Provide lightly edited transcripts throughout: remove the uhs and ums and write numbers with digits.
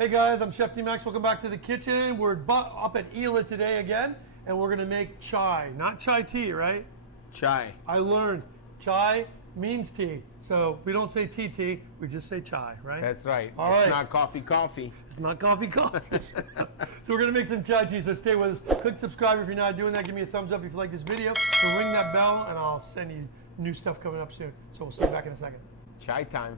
Hey guys, I'm Chef D-Max. Welcome back to the kitchen. We're up at Ela today again, and we're gonna make chai. Not chai tea, right? Chai. I learned chai means tea. So we don't say tea, we just say chai, right? That's right. All it's right. not coffee. It's not coffee. So we're gonna make some chai tea, so stay with us. Click subscribe if you're not doing that. Give me a thumbs up if you like this video. So ring that bell and I'll send you new stuff coming up soon. So we'll see you back in a second. Chai time.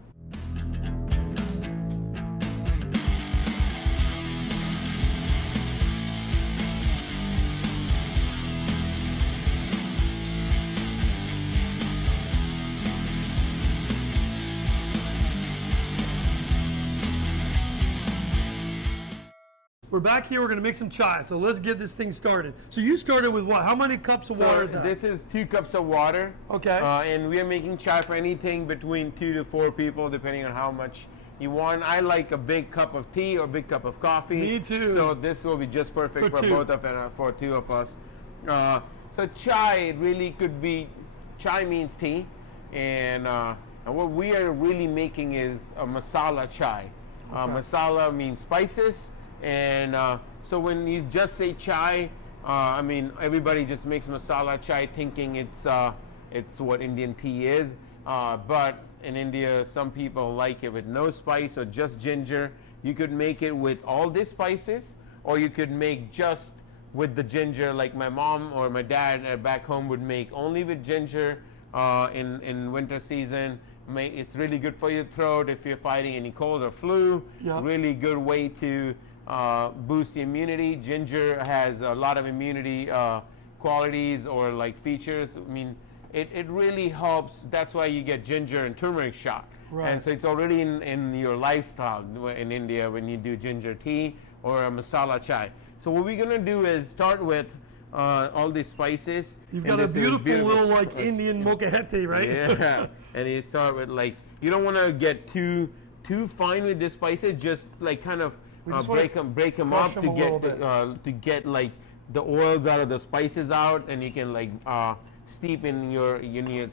We're back here, we're gonna make some chai, so let's get this thing started. So you started with what? How many cups of water is that? This is 2 cups of water. Okay. And we are making chai for anything between 2 to 4 people, depending on how much you want. I like a big cup of tea or a big cup of coffee. Me too. So this will be just perfect for both of us, for 2 of us. So chai, it really could be, chai means tea. And what we are really making is a masala chai. Okay. Masala means spices. And so when you just say chai, I mean, everybody just makes masala chai thinking it's what Indian tea is. But in India, some people like it with no spice or just ginger. You could make it with all the spices, or you could make just with the ginger, like my mom or my dad back home would make only with ginger in winter season. It's really good for your throat if you're fighting any cold or flu. Yep. Really good way to boost the immunity. Ginger has a lot of immunity qualities or like features. I mean, it really helps. That's why you get ginger and turmeric shot. Right. And so it's already in your lifestyle in India when you do ginger tea or a masala chai. So what we're gonna do is start with all these spices. You've got a beautiful little like Indian mochahete, right? Yeah. And you start with like, you don't want to get too fine with the spices. Just like kind of break them up to get like the oils out of the spices out, and you can like steep in your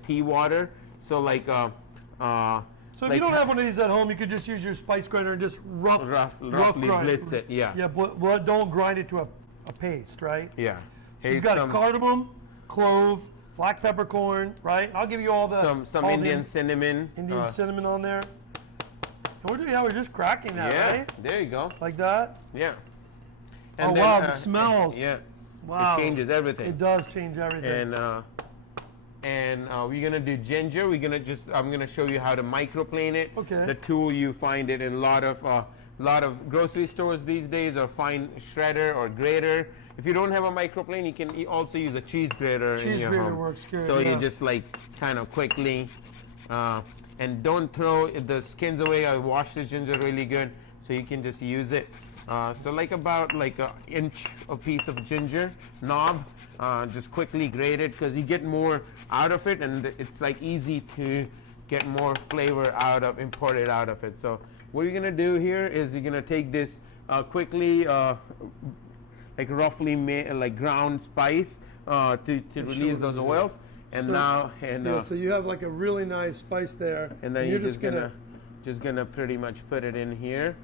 tea water. So like so if you don't have one of these at home, you could just use your spice grinder and just roughly blitz it. Yeah. Yeah, but don't grind it to a paste, right? Yeah. So you've got cardamom, clove, black peppercorn, right? I'll give you all the some Indian cinnamon. Indian cinnamon on there. We're just cracking that, right? There you go. Like that? Yeah. And then, wow, the smells. Yeah. Wow. It changes everything. It does change everything. And we're gonna do ginger. I'm gonna show you how to microplane it. Okay. The tool, you find it in a lot of grocery stores these days, or fine shredder or grater. If you don't have a microplane, you can also use a cheese grater in your home. Cheese grater works good. So you just like kind of quickly. And don't throw the skins away. I wash this ginger really good, so you can just use it. So like about like an inch a piece of ginger knob, just quickly grate it, because you get more out of it, and it's like easy to get more flavor imported out of it. So what you're gonna do here is you're gonna take this quickly, like roughly like ground spice to release those oils. And so you have like a really nice spice there, and then you're just gonna pretty much put it in here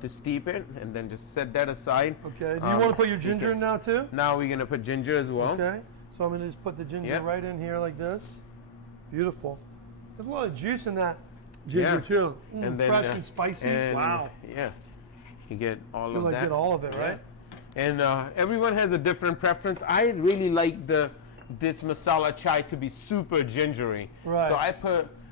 to steep it, and then just set that aside. Okay. Do you want to put your ginger in now too? Now we're gonna put ginger as well. Okay. So I'm gonna just put the ginger right in here like this. Beautiful. There's a lot of juice in that ginger too. And then, fresh and spicy. Wow. Yeah. You get all of that. Get all of it, right? And everyone has a different preference. I really like this masala chai to be super gingery. Right. So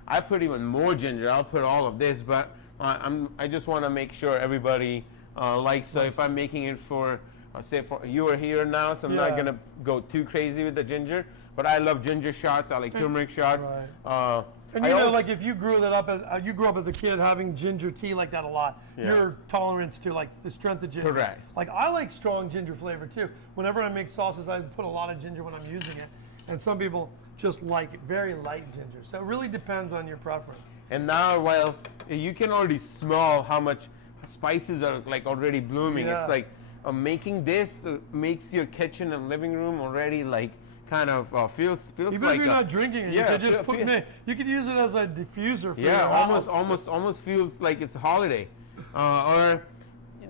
I put even more ginger. I'll put all of this, but I just want to make sure everybody likes. So if I'm making it for, say for you are here now, so I'm not gonna go too crazy with the ginger. But I love ginger shots. I like turmeric shots. Right. And you know, like if you grew up as a kid having ginger tea like that a lot, your tolerance to like the strength of ginger. Correct. Like I like strong ginger flavor too. Whenever I make sauces, I put a lot of ginger when I'm using it, and some people just like very light ginger. So it really depends on your preference. And now, while you can already smell how much spices are like already blooming, it's like making this makes your kitchen and living room already like kind of feels even like if you're not drinking it, you could just put it. You could use it as a diffuser for your house. almost feels like it's a holiday. Or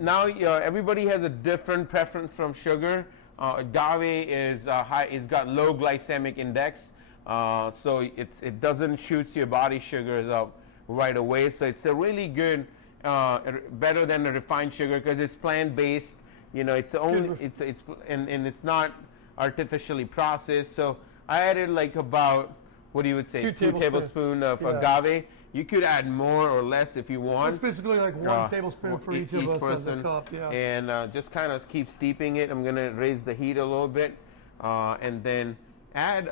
now everybody has a different preference from sugar. Agave is high. It's got low glycemic index, so it doesn't shoot your body sugars up right away. So it's a really good, better than a refined sugar because it's plant based. You know, it's and it's not artificially processed. So I added like about, what do you would say, 2 tablespoons of agave. You could add more or less if you want. It's basically like 1 tablespoon for each of us person, as a cup. Yeah. And just kind of keep steeping it. I'm gonna raise the heat a little bit, and then add.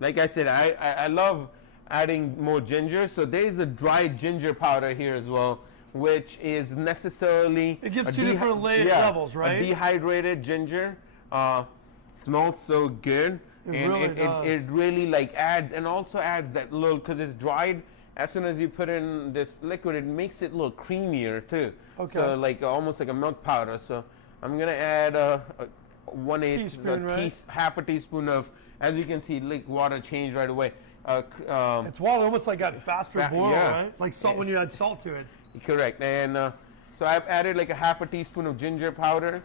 Like I said, I love adding more ginger. So there's a dried ginger powder here as well, which is necessarily it gives 2 different levels, right? A dehydrated ginger smells so good, it really like adds, and also adds that little, because it's dried. As soon as you put in this liquid, it makes it a little creamier too. Okay. So like almost like a milk powder. So I'm gonna add half a teaspoon of, as you can see, like water change right away. It's water almost like got faster boil, right? Like salt when you add salt to it. Correct. And so I've added like a half a teaspoon of ginger powder.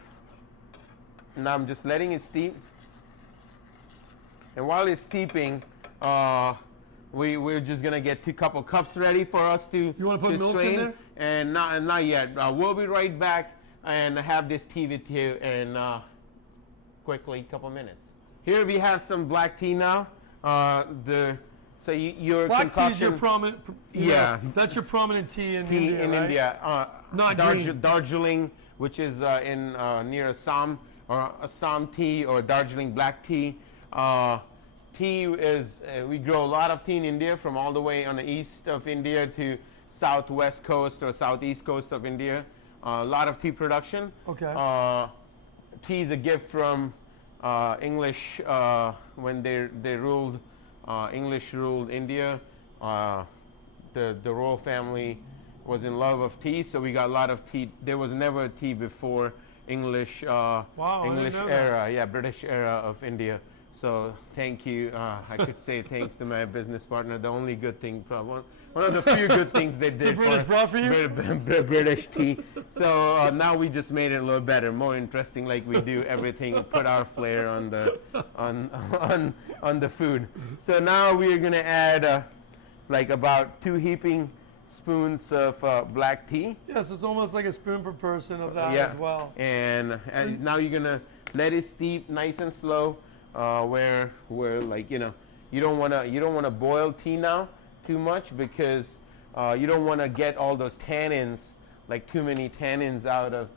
Now I'm just letting it steep. And while it's steeping, we're just gonna get 2 couple cups ready for us to You want to put milk strain. in there? And not yet. We'll be right back and have this tea with you in quickly, couple minutes. Here we have some black tea now. Your black concoction. Tea is your prominent. That's your prominent tea in India. In right? India, not Darjeeling, which is in near Assam, or Assam tea or Darjeeling black tea. Tea is, we grow a lot of tea in India, from all the way on the east of India to southwest coast or southeast coast of India. A lot of tea production. Okay. Tea is a gift from English when they ruled. English ruled India. The royal family was in love of tea, so we got a lot of tea. There was never a tea before English English era, British era of India. So thank you. I could say thanks to my business partner. The only good thing, one of the few good things they did for you? British tea. So now we just made it a little better, more interesting, like we do everything. Put our flair on the on the food. So now we're gonna add like about 2 heaping spoons of black tea. Yes, it's almost like a spoon per person of that as well. And now you're gonna let it steep nice and slow. Where like, you know, you don't wanna boil tea now too much, because you don't want to get all those tannins, like too many tannins out of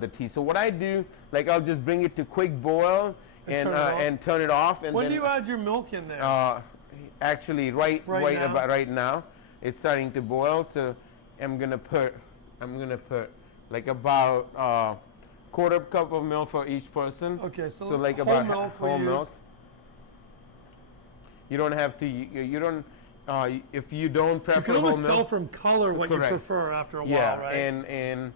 the tea. So what I do, like, I'll just bring it to quick boil and turn it off. And when then, do you add your milk in there? Actually, right now, it's starting to boil. So I'm gonna put like about 1/4 cup of milk for each person. Okay, so like whole about milk whole milk. You don't have to. You don't. If you don't prefer, you can almost whole tell milk, from color what correct. you prefer after a while, right? and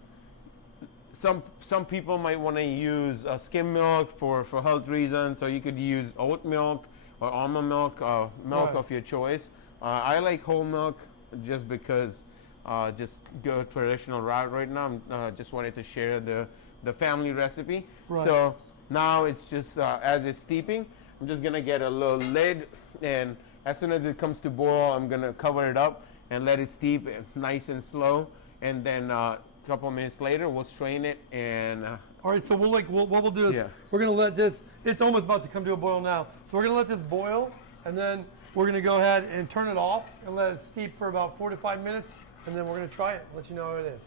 some people might want to use skim milk for health reasons, or you could use oat milk or almond milk, milk of your choice. I like whole milk just because just go traditional route right now. Just wanted to share the family recipe. Right. So now it's just as it's steeping, I'm just gonna get a little lid, and as soon as it comes to boil, I'm gonna cover it up and let it steep nice and slow. And then a couple minutes later, we'll strain it. And all right, so what we'll do is we're gonna let this. It's almost about to come to a boil now, so we're gonna let this boil, and then we're gonna go ahead and turn it off and let it steep for about 4 to 5 minutes, and then we're gonna try it. Let you know how it is.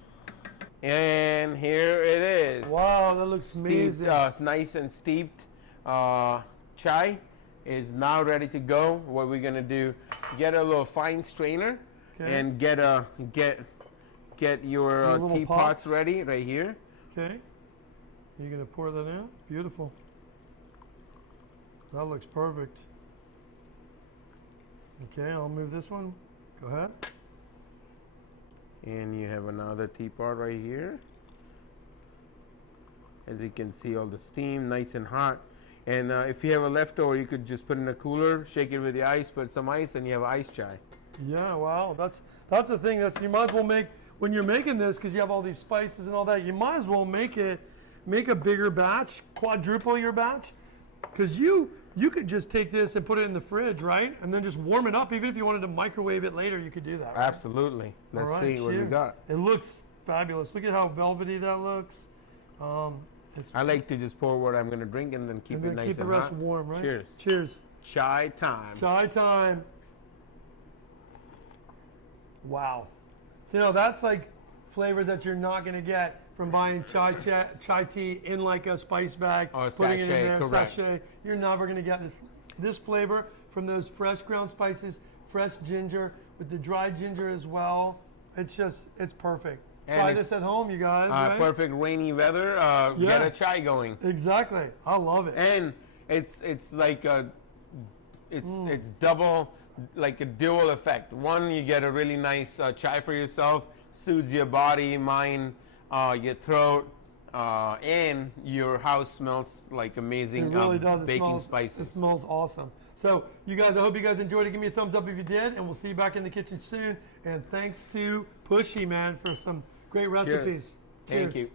And here it is. Wow, that looks amazing. Nice and steeped chai is now ready to go. What we're gonna do, get a little fine strainer and get your teapots ready right here. Okay. You're gonna pour that in. Beautiful. That looks perfect. Okay, I'll move this one. Go ahead. And you have another teapot right here. As you can see, all the steam, nice and hot. And if you have a leftover, you could just put in a cooler, shake it with the ice, put some ice, and you have ice chai. Yeah, wow, that's the thing. You might as well make when you're making this, because you have all these spices and all that, you might as well make a bigger batch, quadruple your batch, because you could just take this and put it in the fridge, right? And then just warm it up. Even if you wanted to microwave it later, you could do that. Right? Absolutely. Let's see what we got. It looks fabulous. Look at how velvety that looks. I like to just pour what I'm going to drink and then keep it nice and hot. Keep the rest warm, right? Cheers. Cheers. Chai time. Chai time. Wow. So, you know, that's like flavors that you're not going to get from buying chai tea in like a spice bag, or putting sachet, it in there, correct. sachet. You're never going to get this flavor from those fresh ground spices, fresh ginger with the dried ginger as well. It's perfect. And try this at home, you guys. Right? Perfect rainy weather. Get a chai going. Exactly. I love it. And it's like it's double, like a dual effect. One, you get a really nice chai for yourself, soothes your body, mind, your throat, and your house smells like amazing it really does. baking spices. It smells awesome. So you guys, I hope you guys enjoyed it. Give me a thumbs up if you did, and we'll see you back in the kitchen soon. And thanks to Pushy, man, for some great recipes. Cheers. Thank you.